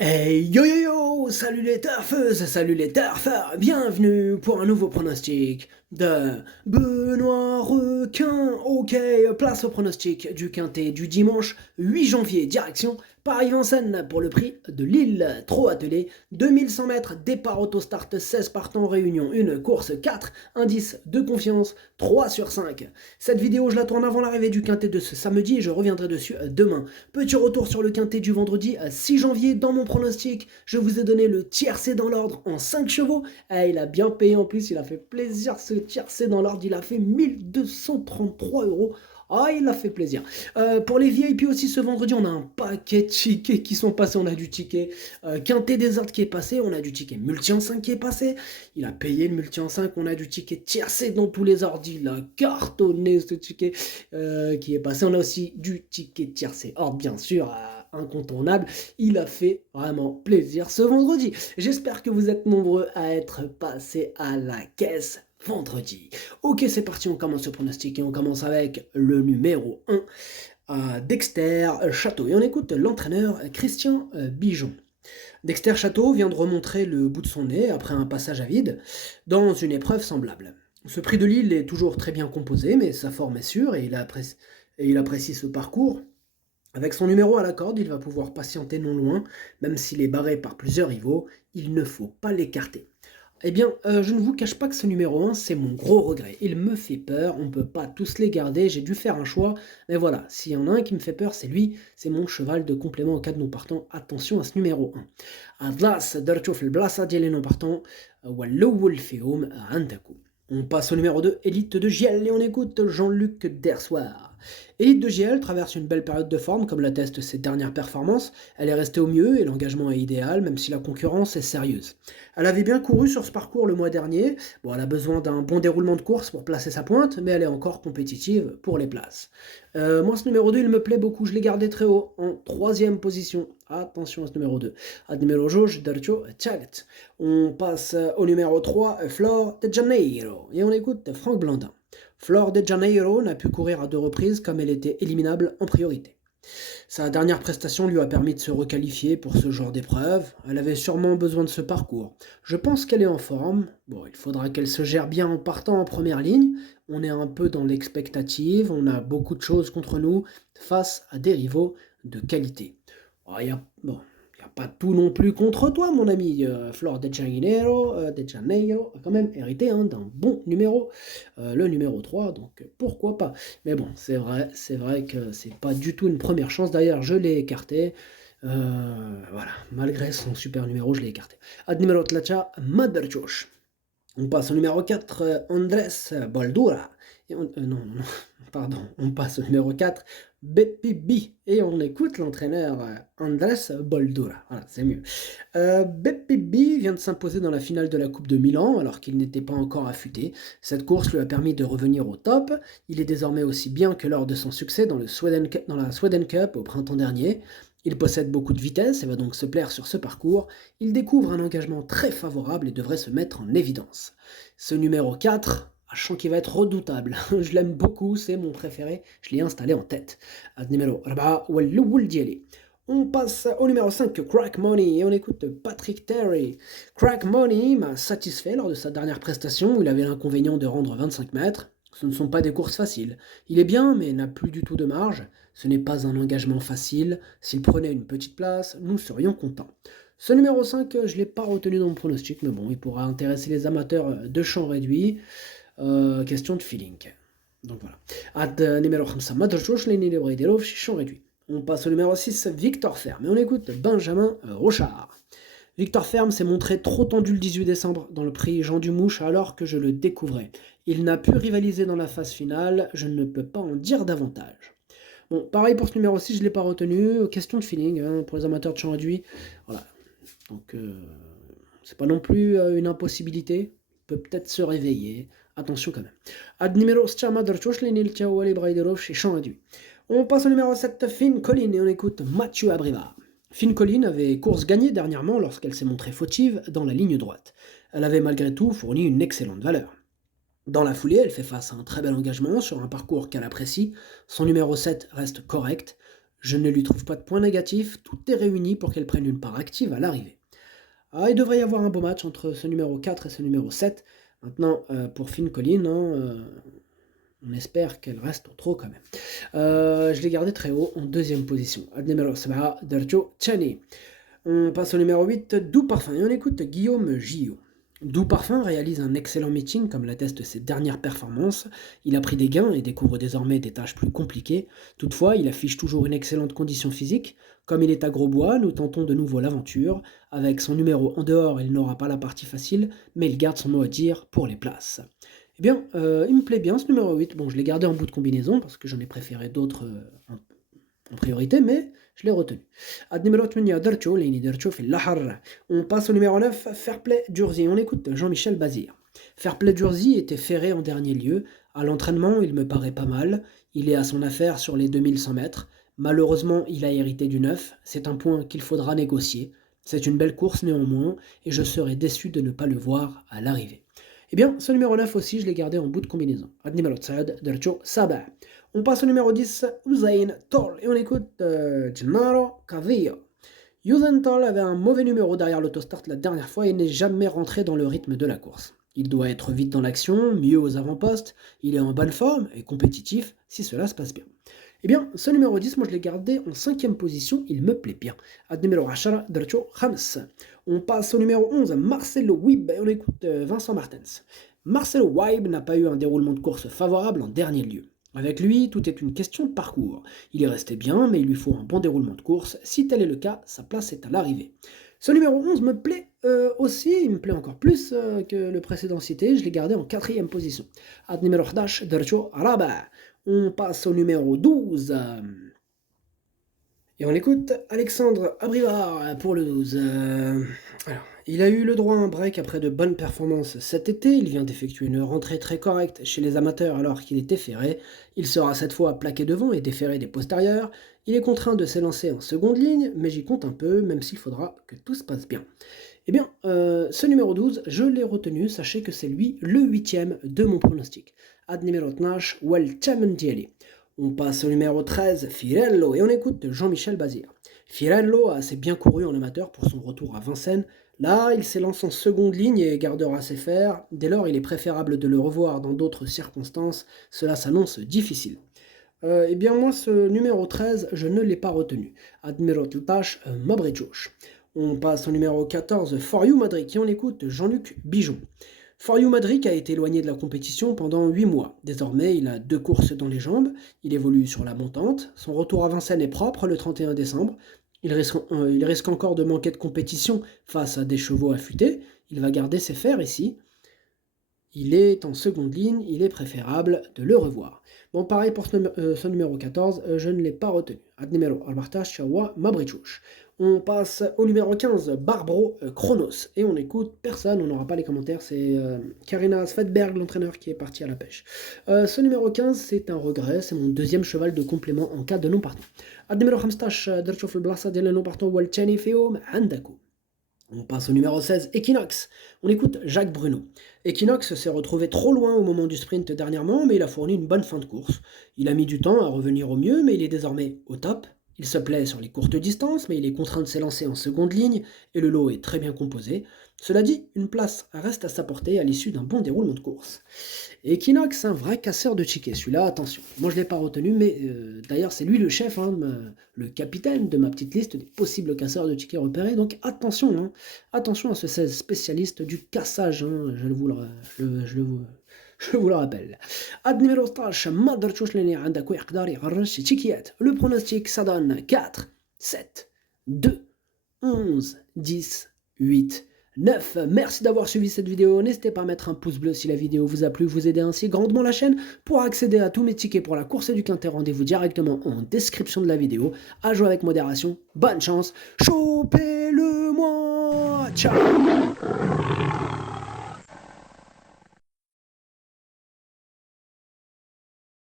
Hey yo yo yo, salut les turfeuses, salut les turfeurs, bienvenue pour un nouveau pronostic de Benoît Requin. Ok, place au pronostic du quintet du dimanche 8 janvier, direction Paris-Vincennes pour le prix de Lille. Trop attelé, 2100 mètres, départ autostart, 16 partants réunion, une course 4, indice de confiance 3 sur 5. Cette vidéo je la tourne avant l'arrivée du quintet de ce samedi et je reviendrai dessus demain. Petit retour sur le quintet du vendredi 6 janvier. Dans mon pronostic, je vous ai donné le tiercé dans l'ordre en 5 chevaux. Il a bien payé en plus, il a fait plaisir ce tiercé dans l'ordre, il a fait 1233 €. Ah, il a fait plaisir. Pour les VIP aussi, ce vendredi, on a un paquet de tickets qui sont passés. On a du ticket Quintet des Ordres qui est passé. On a du ticket Multi en 5 qui est passé. Il a payé le Multi en 5. On a du ticket tiercé dans tous les ordres. Il a cartonné ce ticket qui est passé. On a aussi du ticket tiercé ordre, bien sûr. Incontournable. Il a fait vraiment plaisir ce vendredi. J'espère que vous êtes nombreux à être passés à la caisse vendredi. Ok, c'est parti, on commence ce pronostic et on commence avec le numéro 1, Dexter Château. Et on écoute l'entraîneur Christian Bijon. Dexter Château vient de remontrer le bout de son nez après un passage à vide dans une épreuve semblable. Ce prix de Lille est toujours très bien composé, mais sa forme est sûre et il apprécie ce parcours. Avec son numéro à la corde, il va pouvoir patienter non loin, même s'il est barré par plusieurs rivaux, il ne faut pas l'écarter. Eh bien, je ne vous cache pas que ce numéro 1, c'est mon gros regret. Il me fait peur, on ne peut pas tous les garder, j'ai dû faire un choix. Mais voilà, s'il y en a un qui me fait peur, c'est lui, c'est mon cheval de complément au cas de non partant. Attention à ce numéro 1. Adlas درتو البلاصة ديال les non partants والأول فيهم عندكم. On passe au numéro 2, Élite de Giel, et on écoute Jean-Luc Dersoir. Élite de Giel traverse une belle période de forme, comme l'attestent ses dernières performances. Elle est restée au mieux et l'engagement est idéal, même si la concurrence est sérieuse. Elle avait bien couru sur ce parcours le mois dernier. Bon, elle a besoin d'un bon déroulement de course pour placer sa pointe, mais elle est encore compétitive pour les places. Moi, ce numéro 2, il me plaît beaucoup. Je l'ai gardé très haut, en troisième position. Attention à ce numéro 2. Ad numéro Jojo Darcho Chalet. On passe au numéro 3, Flor de Janeiro. Et on écoute Franck Blandin. Flor de Janeiro n'a pu courir à 2 reprises comme elle était éliminable en priorité. Sa dernière prestation lui a permis de se requalifier pour ce genre d'épreuve. Elle avait sûrement besoin de ce parcours. Je pense qu'elle est en forme. Bon, il faudra qu'elle se gère bien en partant en première ligne. On est un peu dans l'expectative. On a beaucoup de choses contre nous face à des rivaux de qualité. Il y a, bon, y a pas tout non plus contre toi, mon ami. Flor de Janeiro a quand même hérité d'un bon numéro, le numéro 3, donc pourquoi pas. Mais bon, c'est vrai que c'est pas du tout une première chance. D'ailleurs, je l'ai écarté. Voilà, malgré son super numéro, je l'ai écarté. Ad numéro 3, Maderjosh. On passe au numéro 4, Andrés Boldura. Non, pardon, on passe au numéro 4, Beppi B. Et on écoute l'entraîneur Andrés Boldura. Voilà, c'est mieux. Beppi B vient de s'imposer dans la finale de la Coupe de Milan alors qu'il n'était pas encore affûté. Cette course lui a permis de revenir au top. Il est désormais aussi bien que lors de son succès dans la Sweden Cup au printemps dernier. Il possède beaucoup de vitesse et va donc se plaire sur ce parcours. Il découvre un engagement très favorable et devrait se mettre en évidence. Ce numéro 4, je sens qu'il va être redoutable. Je l'aime beaucoup, c'est mon préféré. Je l'ai installé en tête. Numéro 4, والأول ديالي. On passe au numéro 5, Crack Money, et on écoute Patrick Terry. Crack Money m'a satisfait lors de sa dernière prestation où il avait l'inconvénient de rendre 25 mètres. Ce ne sont pas des courses faciles. Il est bien, mais n'a plus du tout de marge. Ce n'est pas un engagement facile. S'il prenait une petite place, nous serions contents. Ce numéro 5, je ne l'ai pas retenu dans mon pronostic, mais bon, il pourra intéresser les amateurs de champ réduit. Question de feeling. Donc voilà. Ad numéro 5, Madrchouch, les Nilebredelov, champ réduit. On passe au numéro 6, Victor Ferme, et on écoute Benjamin Rochard. Victor Ferme s'est montré trop tendu le 18 décembre dans le prix Jean Dumouche alors que je le découvrais. Il n'a pu rivaliser dans la phase finale, je ne peux pas en dire davantage. Bon, pareil pour ce numéro 6, je ne l'ai pas retenu. Question de feeling, pour les amateurs de champ réduit. Voilà. Donc, c'est pas non plus une impossibilité. Il peut peut-être se réveiller. Attention quand même. Ad numéro chez champ réduit. On passe au numéro 7, Finn Collin, et on écoute Mathieu Abrivard. Finn Collin avait course gagnée dernièrement lorsqu'elle s'est montrée fautive dans la ligne droite. Elle avait malgré tout fourni une excellente valeur. Dans la foulée, elle fait face à un très bel engagement sur un parcours qu'elle apprécie. Son numéro 7 reste correct. Je ne lui trouve pas de points négatifs, tout est réuni pour qu'elle prenne une part active à l'arrivée. Ah, il devrait y avoir un beau match entre ce numéro 4 et ce numéro 7. Maintenant, pour Finn Collin, on espère qu'elle reste au trot quand même. Je l'ai gardé très haut en deuxième position. Ad numéro 7, Derjo Chani. On passe au numéro 8, Doux Parfum, et on écoute Guillaume Gillot. Doux Parfum réalise un excellent meeting comme l'attestent ses dernières performances. Il a pris des gains et découvre désormais des tâches plus compliquées. Toutefois, il affiche toujours une excellente condition physique. Comme il est à Grosbois, nous tentons de nouveau l'aventure. Avec son numéro en dehors, il n'aura pas la partie facile, mais il garde son mot à dire pour les places. Eh bien, il me plaît bien ce numéro 8. Bon, je l'ai gardé en bout de combinaison parce que j'en ai préféré d'autres en priorité, mais je l'ai retenu. Ad numéro 8, Dercho, Leini Dercho fait l'ahar. On passe au numéro 9, Fairplay Durzi. On écoute Jean-Michel Bazir. Fairplay Durzi était ferré en dernier lieu. À l'entraînement, il me paraît pas mal. Il est à son affaire sur les 2100 mètres. Malheureusement, il a hérité du 9. C'est un point qu'il faudra négocier. C'est une belle course néanmoins, et je serais déçu de ne pas le voir à l'arrivée. Eh bien, ce numéro 9 aussi, je l'ai gardé en bout de combinaison. Ad numéro 10, Dercho Saba. On passe au numéro 10, Usain Toll, et on écoute Gennaro Cavillo. Usain Toll avait un mauvais numéro derrière l'autostart la dernière fois et n'est jamais rentré dans le rythme de la course. Il doit être vite dans l'action, mieux aux avant-postes, il est en bonne forme et compétitif si cela se passe bien. Eh bien, ce numéro 10, moi je l'ai gardé en 5e position, il me plaît bien. Ad numéro 10, Dercho Khams. On passe au numéro 11, Marcelo Wib, et on écoute Vincent Martens. Marcelo Wib n'a pas eu un déroulement de course favorable en dernier lieu. Avec lui, tout est une question de parcours. Il est resté bien, mais il lui faut un bon déroulement de course. Si tel est le cas, sa place est à l'arrivée. Ce numéro 11 me plaît aussi, il me plaît encore plus que le précédent cité. Je l'ai gardé en 4e position. Ad numéro 11, Dercho Araba. On passe au numéro 12. Et on écoute Alexandre Abrivard pour le 12. Alors, il a eu le droit à un break après de bonnes performances cet été. Il vient d'effectuer une rentrée très correcte chez les amateurs alors qu'il était ferré. Il sera cette fois plaqué devant et déféré des postérieurs. Il est contraint de s'élancer en seconde ligne, mais j'y compte un peu, même s'il faudra que tout se passe bien. Eh bien, ce numéro 12, je l'ai retenu. Sachez que c'est lui le 8e de mon pronostic. Ad numéro 12, Welchamandieli. On passe au numéro 13, Firello, et on écoute Jean-Michel Bazir. Firello a assez bien couru en amateur pour son retour à Vincennes. Là, il s'élance en seconde ligne et gardera ses fers. Dès lors, il est préférable de le revoir dans d'autres circonstances. Cela s'annonce difficile. Eh bien, moi, ce numéro 13, je ne l'ai pas retenu. Ad numéro 13, Mabrejouch. On passe au numéro 14, For You Madrid, et on écoute Jean-Luc Bijon. For You Madrid a été éloigné de la compétition pendant 8 mois. Désormais, il a 2 courses dans les jambes, il évolue sur la montante, son retour à Vincennes est propre le 31 décembre, il risque encore de manquer de compétition face à des chevaux affûtés, il va garder ses fers ici. Il est en seconde ligne, il est préférable de le revoir. Bon, pareil pour ce numéro 14, je ne l'ai pas retenu. Ad numéro Alberta Chawa Mabrichouch. On passe au numéro 15, Barbro Chronos. Et on écoute personne, on n'aura pas les commentaires, c'est Karina Svedberg, l'entraîneur, qui est parti à la pêche. Ce numéro 15, c'est un regret, c'est mon 2e cheval de complément en cas de non-partant. Ad numéro 15, Derchof Blassa, de non-partant, Walchani Feom, Andaku. On passe au numéro 16, Equinox. On écoute Jacques Bruno. Equinox s'est retrouvé trop loin au moment du sprint dernièrement, mais il a fourni une bonne fin de course. Il a mis du temps à revenir au mieux, mais il est désormais au top. Il se plaît sur les courtes distances, mais il est contraint de s'élancer en seconde ligne, et le lot est très bien composé. Cela dit, une place reste à sa portée à l'issue d'un bon déroulement de course. Equinox, un vrai casseur de tickets, celui-là, attention. Moi je ne l'ai pas retenu, mais d'ailleurs c'est lui le chef, le capitaine de ma petite liste des possibles casseurs de tickets repérés, donc attention, attention à ce 16 spécialiste du cassage, je vous le rappelle. Ad numéro 13, le pronostic ça donne 4, 7, 2, 11, 10, 8, 9. Merci d'avoir suivi cette vidéo. N'hésitez pas à mettre un pouce bleu si la vidéo vous a plu, vous aidez ainsi grandement la chaîne. Pour accéder à tous mes tickets pour la course du Quintet, rendez-vous directement en description de la vidéo. À jouer avec modération. Bonne chance. Chopez-le-moi. Ciao.